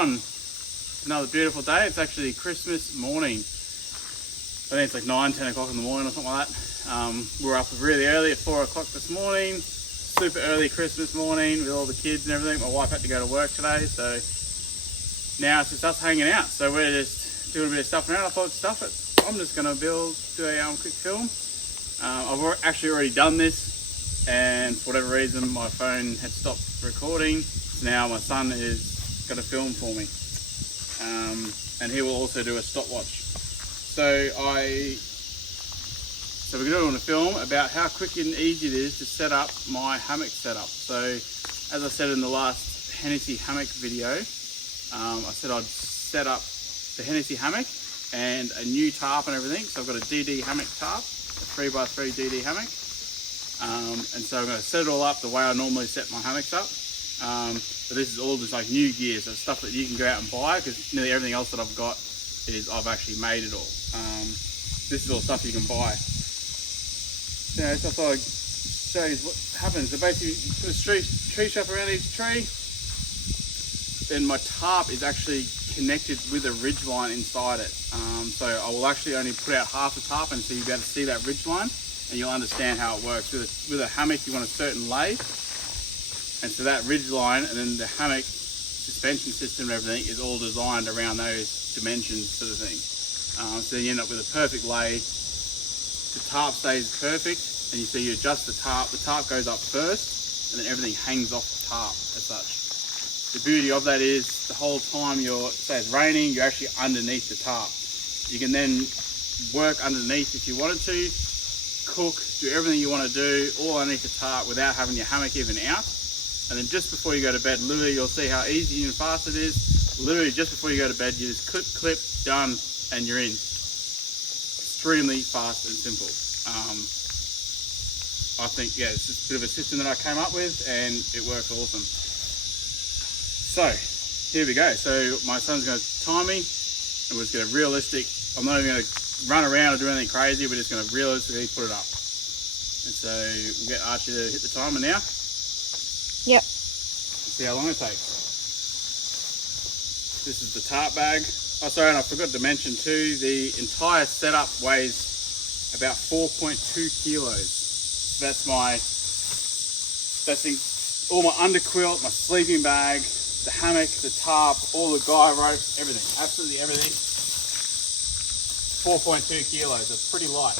down. Another beautiful day. It's actually Christmas morning. I think it's like 9-10 o'clock in the morning or something like that. We were up really early at 4 o'clock this morning. Super early Christmas morning with all the kids and everything. My wife had to go to work today, so now it's just us hanging out. So we're just doing a bit of stuff around. I thought, stuff it. I'm just going to do a quick film. I've actually already done this, and for whatever reason my phone had stopped recording. So now my son is going to film for me, and he will also do a stopwatch. So we're doing a film about how quick and easy it is to set up my hammock setup. So as I said in the last Hennessy hammock video, I said I'd set up the Hennessy hammock and a new tarp and everything. So I've got a DD hammock tarp, a 3x3 DD hammock. And so I'm going to set it all up the way I normally set my hammocks up. But this is all just like new gear, so stuff that you can go out and buy, because nearly everything else that I've got is I've actually made it all. This is all stuff you can buy. So I thought I'd show you what happens. So basically you put a tree strap around each tree. Then my tarp is actually connected with a ridge line inside it. So I will actually only put out half the tarp, and so you'll be able to see that ridge line and you'll understand how it works. With a hammock you want a certain lay, and so that ridge line and then the hammock suspension system and everything is all designed around those dimensions sort of thing. So then you end up with a perfect lay. The tarp stays perfect, and you see you adjust the tarp goes up first, and then everything hangs off the tarp as such. The beauty of that is the whole time say it's raining, you're actually underneath the tarp. You can then work underneath if you wanted to, cook, do everything you want to do all underneath the tarp without having your hammock even out. And then just before you go to bed, literally you'll see how easy and fast it is. Literally just before you go to bed, you just clip, done, and you're in. Extremely fast and simple. I think, yeah, it's just a bit of a system that I came up with, and it works awesome. So here we go. So my son's going to time me, and we're just going to I'm not even going to run around or do anything crazy. We're just going to realistically put it up. And so we'll get Archie to hit the timer now. Yep. See how long it takes. This is the tarp bag. Oh, sorry, and I forgot to mention too, the entire setup weighs about 4.2 kilos. So that's all my underquilt, my sleeping bag, the hammock, the tarp, all the guy ropes, everything, absolutely everything. 4.2 kilos, that's pretty light.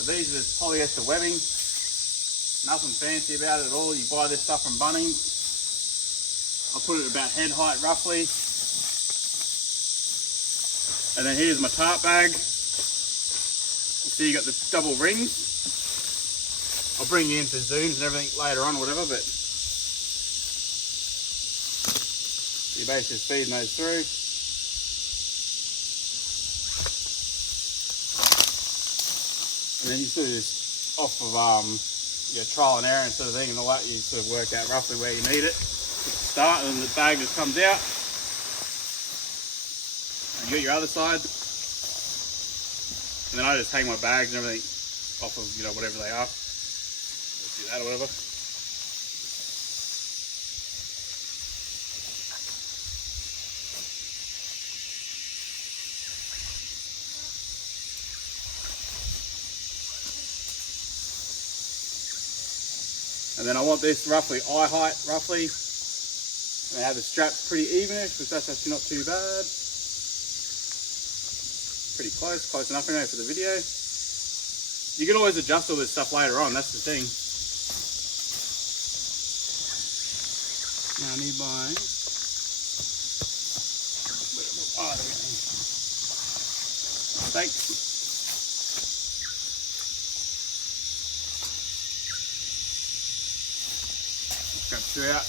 These are just polyester webbing, nothing fancy about it at all. You buy this stuff from Bunnings. I'll put it about head height roughly. And then here's my tarp bag. You see you got the double rings. I'll bring you in for zooms and everything later on or whatever, but you're basically feeding those through. And then you sort of just off of your trial and error and sort of thing and all that, you sort of work out roughly where you need it to start, and then the bag just comes out. And you got your other side. And then I just hang my bags and everything off of, whatever they are. Let's do that or whatever. And then I want this roughly eye height, roughly. And I have the straps pretty evenish, which that's actually not too bad. Pretty close enough anyway for the video. You can always adjust all this stuff later on, that's the thing. Now I need my... Oh, there we go. Stakes. Grab two out.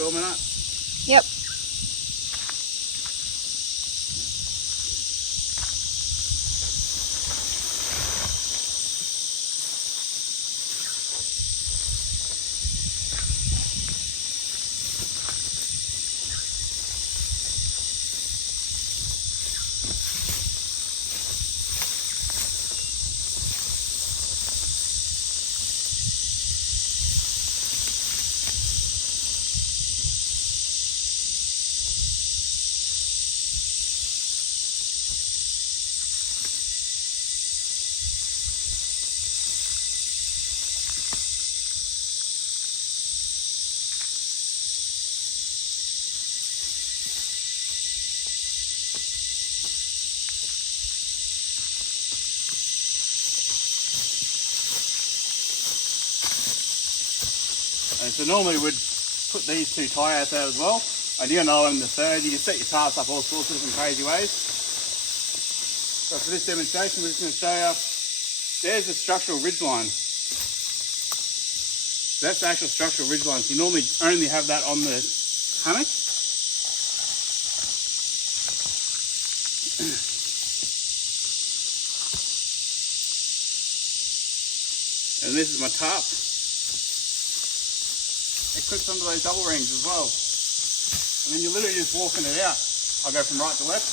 filming it? Yep. And so normally we'd put these two tie outs out as well. And you know, in the third, you can set your tarps up all sorts of different crazy ways. So for this demonstration, we're just going to show you, there's the structural ridge line. That's the actual structural ridge line. So you normally only have that on the hammock. And this is my tarp. It clips onto those double rings as well. And then you're literally just walking it out. I'll go from right to left.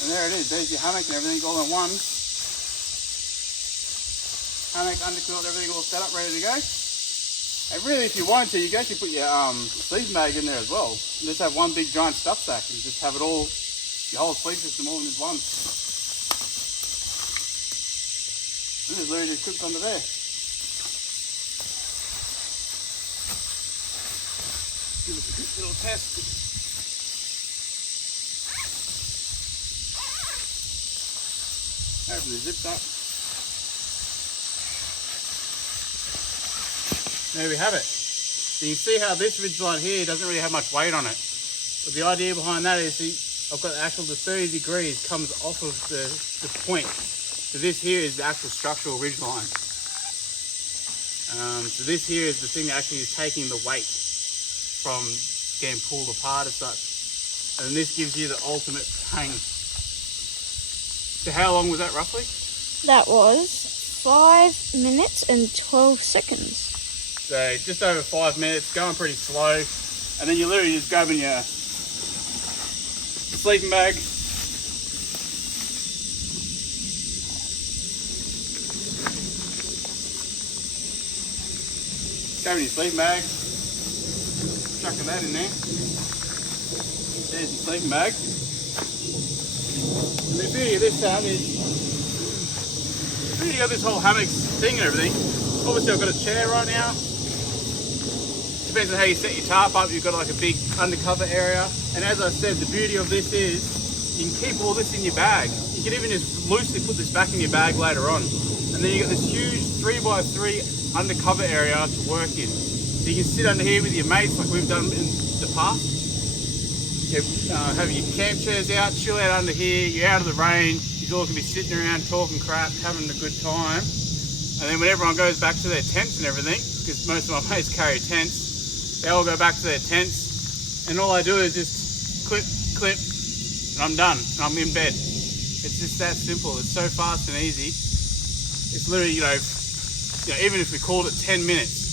And there it is. There's your hammock and everything all in one. Hammock, underquilt, everything all set up, ready to go. And really, if you wanted to, you can actually put your sleeping bag in there as well. And just have one big giant stuff sack and just have it all, your whole sleep system all in this one. And this literally just clips under there. Give us a quick little test. Open the zips up. There we have it. So you can see how this ridge line here doesn't really have much weight on it. But the idea behind that is, see, I've got the actual, the 30 degrees comes off of the point. So this here is the actual structural ridge line. So this here is the thing that actually is taking the weight from getting pulled apart as such. And this gives you the ultimate hang. So how long was that roughly? That was 5 minutes and 12 seconds. So just over 5 minutes, going pretty slow. And then you're literally just grabbing your sleeping bag. Grabbing your sleeping bag. Chucking that in there. There's your sleeping bag. And the beauty of this sound is, the beauty of this whole hammock thing and everything, obviously I've got a chair right now. Depends on how you set your tarp up, you've got like a big undercover area. And as I said, the beauty of this is, you can keep all this in your bag. You can even just loosely put this back in your bag later on. And then you've got this huge 3x3 undercover area to work in. So you can sit under here with your mates like we've done in the past. You have your camp chairs out, chill out under here, you're out of the rain, you all can be sitting around talking crap, having a good time. And then when everyone goes back to their tents and everything, because most of my mates carry tents, they all go back to their tents, and all I do is just clip, and I'm done, and I'm in bed. It's just that simple. It's so fast and easy. It's literally, you know, even if we called it 10 minutes,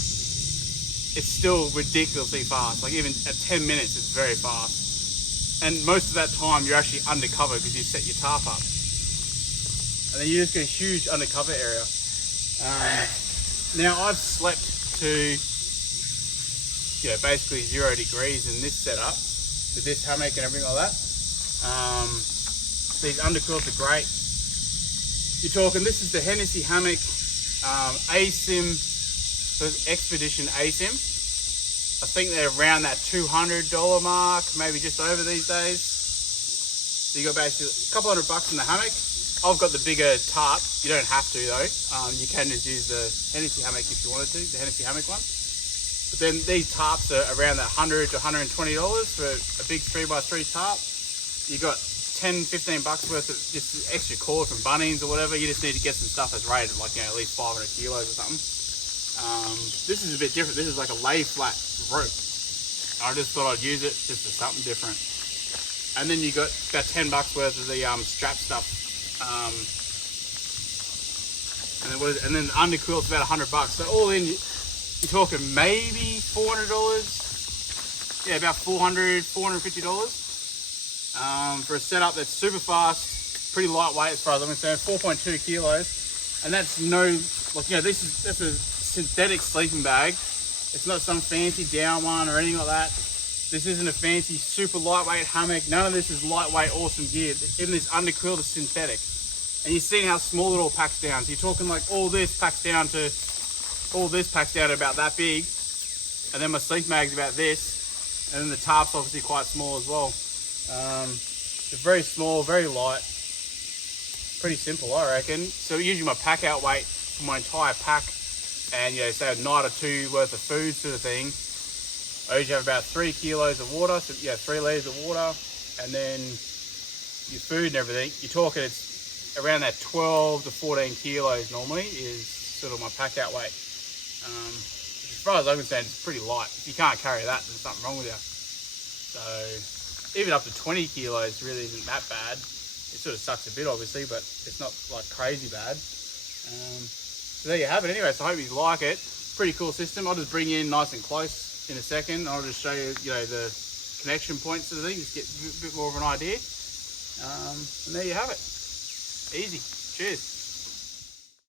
it's still ridiculously fast. Like even at 10 minutes, it's very fast. And most of that time, you're actually undercover because you set your tarp up. And then you just get a huge undercover area. Now I've slept to, basically 0 degrees in this setup with this hammock and everything like that. These underquilts are great. You're talking, this is the Hennessy hammock ASIM, so Expedition ASIM. I think they're around that $200 mark, maybe just over these days. So you got basically a couple $100 in the hammock. I've got the bigger tarp. You don't have to though. You can just use the Hennessy hammock if you wanted to, the Hennessy hammock one. But then these tarps are around that $100 to $120 for a big 3x3 tarp. You got $10-15 worth of just extra cord from Bunnings or whatever. You just need to get some stuff that's rated like, you know, at least 500 kilos or something. This is a bit different. This is like a lay flat rope. I just thought I'd use it just for something different. And then you got about $10 worth of the strap stuff. And then the underquilt is about $100. So all in, you're talking maybe $400. Yeah, about $450 for a setup that's super fast, pretty lightweight as far as I'm concerned. 4.2 kilos, and that's like, you know, that's a synthetic sleeping bag. It's not some fancy down one or anything like that. This isn't a fancy super lightweight hammock. None of this is lightweight awesome gear. Even this underquilt is synthetic. And you've seen how small it all packs down. So you're talking like all this packs down to about that big. And then my sleep mag's about this. And then the tarp's obviously quite small as well. It's very small, very light. Pretty simple, I reckon. So usually my pack out weight for my entire pack, and, you know, say a night or two worth of food sort of thing, I usually have about 3 kilos of water. So yeah, 3 liters of water, and then your food and everything. You're talking it's around that 12 to 14 kilos normally is sort of my pack out weight. As far as I'm concerned, it's pretty light. If you can't carry that, there's something wrong with you. So even up to 20 kilos really isn't that bad. It sort of sucks a bit, obviously, but it's not like crazy bad. So there you have it anyway. So I hope you like it. Pretty cool system. I'll just bring you in nice and close in a second. I'll just show you, you know, the connection points to the thing, just get a bit more of an idea. And there you have it. Easy. Cheers.